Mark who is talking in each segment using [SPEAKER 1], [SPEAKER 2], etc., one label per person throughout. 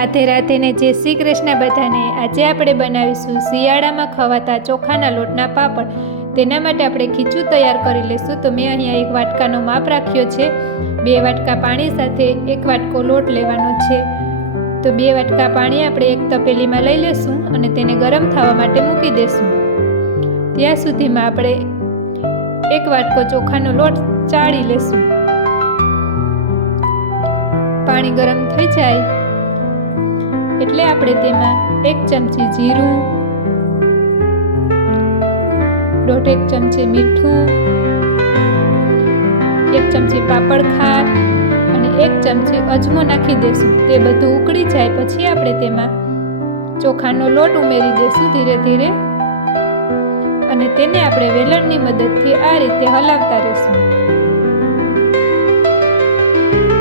[SPEAKER 1] રાધે રાધે ને જય શ્રી કૃષ્ણ બધાને. આજે આપણે બનાવીશું શિયાળામાં ખવાતા ચોખાના લોટના પાપડ. તેના માટે આપણે ખીચું તૈયાર કરી લઈશું. તો મેં અહીંયા એક વાટકાનો માપ રાખ્યો છે. બે વાટકા પાણી સાથે એક વાટકો લોટ લેવાનો છે. તો બે વાટકા પાણી આપણે એક તપેલીમાં લઈ લેશું અને તેને ગરમ થવા માટે મૂકી દેશું ત્યાં સુધીમાં આપણે એક વાટકો ચોખાનો લોટ ચાળી લેશું પાણી ગરમ થઈ જાય. એટલે આપણે તેમાં એક ચમચી જીરું, દોઢ એક ચમચી મીઠું, એક ચમચી પાપડ ખાર અને એક ચમચી અજમો નાખી દેશું તે બધું ઉકળી જાય પછી આપણે તેમાં ચોખાનો લોટ ઉમેરી દેશું ધીરે ધીરે અને તેને આપણે વેલણની મદદથી આ રીતે હલાવતા રહેશું.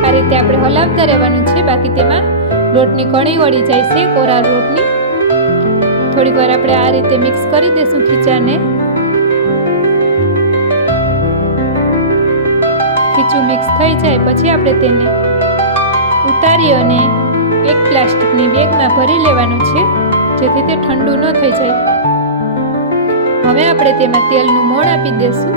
[SPEAKER 1] આ રીતે આપણે હલાવતા રહેવાનું છે. બાકી તેમાં લોટની કણી વળી જાય છે કોરા લોટની. થોડીક વાર આપણે આ રીતે મિક્સ કરી દઈશું ખીચાને. ખીચું મિક્સ થઈ જાય પછી આપણે તેને ઉતારી અને એક પ્લાસ્ટિકની બેગમાં ભરી લેવાનું છે, જેથી તે ઠંડુ ન થઈ જાય. હવે આપણે તેમાં તેલનું મોણ આપી દઈશું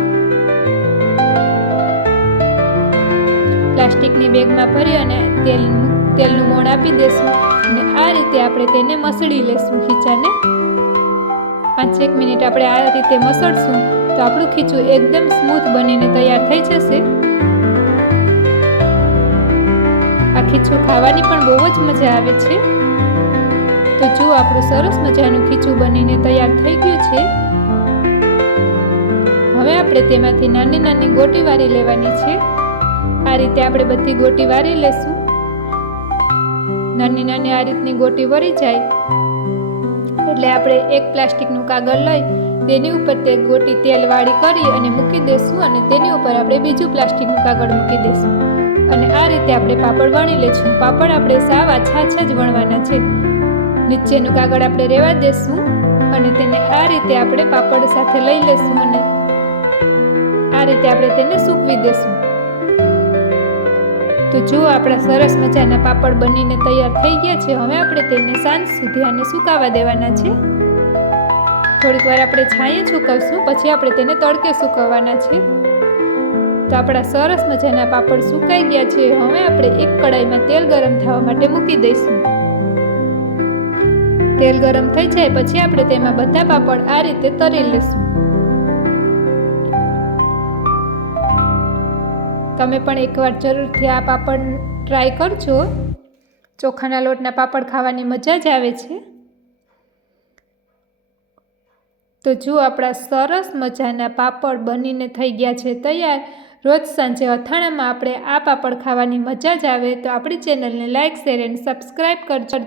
[SPEAKER 1] પ્લાસ્ટિકની બેગમાં ભરી અને તેલ તેલનું મોણ આપી દેશું અને આ રીતે આપણે તેને મસળી લેશું ખીચાને. પાંચેક મિનિટ આપણે આ રીતે મસળશું તો આપણું ખીચું એકદમ સ્મૂથ બનીને તૈયાર થઈ જશે. આ ખીચું ખાવાની પણ બહુ જ મજા આવે છે. તો જો આપણું સરસ મજાનું ખીચું બનીને તૈયાર થઈ ગયું છે. હવે આપણે તેમાંથી નાની નાની ગોટી વારી લેવાની છે. આ રીતે આપણે બધી ગોટી વારી લેશું. નાની નાની આ રીતની ગોટી વળી જાય. એટલે આપણે એક પ્લાસ્ટિકનું કાગળ લઈ તેની ઉપર તે ગોટી તેલ વાળી કરી અને મૂકી દઈશું અને તેની ઉપર આપણે બીજું પ્લાસ્ટિકનું કાગળ મૂકી દઈશું અને આ રીતે આપણે પાપડ વણી લઈશું પાપડ આપણે સાવ આછા આછા જ વણવાના છે. નીચેનું કાગળ આપણે રહેવા દેશું અને તેને આ રીતે આપણે પાપડ સાથે લઈ લેશું અને આ રીતે આપણે તેને સૂકવી દેશું. તો જો આપણા સરસ મજાના પાપડ બનીને તૈયાર થઈ ગયા છે, હવે આપણે તેને સાંજ સુધી આને સુકાવા દેવાના છે. થોડીક વાર આપણે છાંયે સુકવશું, પછી આપણે તેને તડકે સુકવવાના છે. તો આપણા સરસ મજાના પાપડ સુકાઈ ગયા છે, હવે આપણે એક કડાઈમાં તેલ ગરમ થવા માટે મૂકી દઈશું. તેલ ગરમ થઈ જાય, પછી આપણે તેમાં બધા પાપડ આ રીતે તરી લેશું તમે પણ એકવાર જરૂરથી આ પાપડ ટ્રાય કરજો. ચોખાના લોટના પાપડ ખાવાની મજા જ આવે છે. તો જો આપણા સરસ મજાના પાપડ બનીને થઈ ગયા છે તૈયાર, રોજ સાંજે અથાણામાં આપણે આ પાપડ ખાવાની મજા જ આવે તો આપણી ચેનલને લાઇક શેર એન્ડ સબસ્ક્રાઈબ કરજો.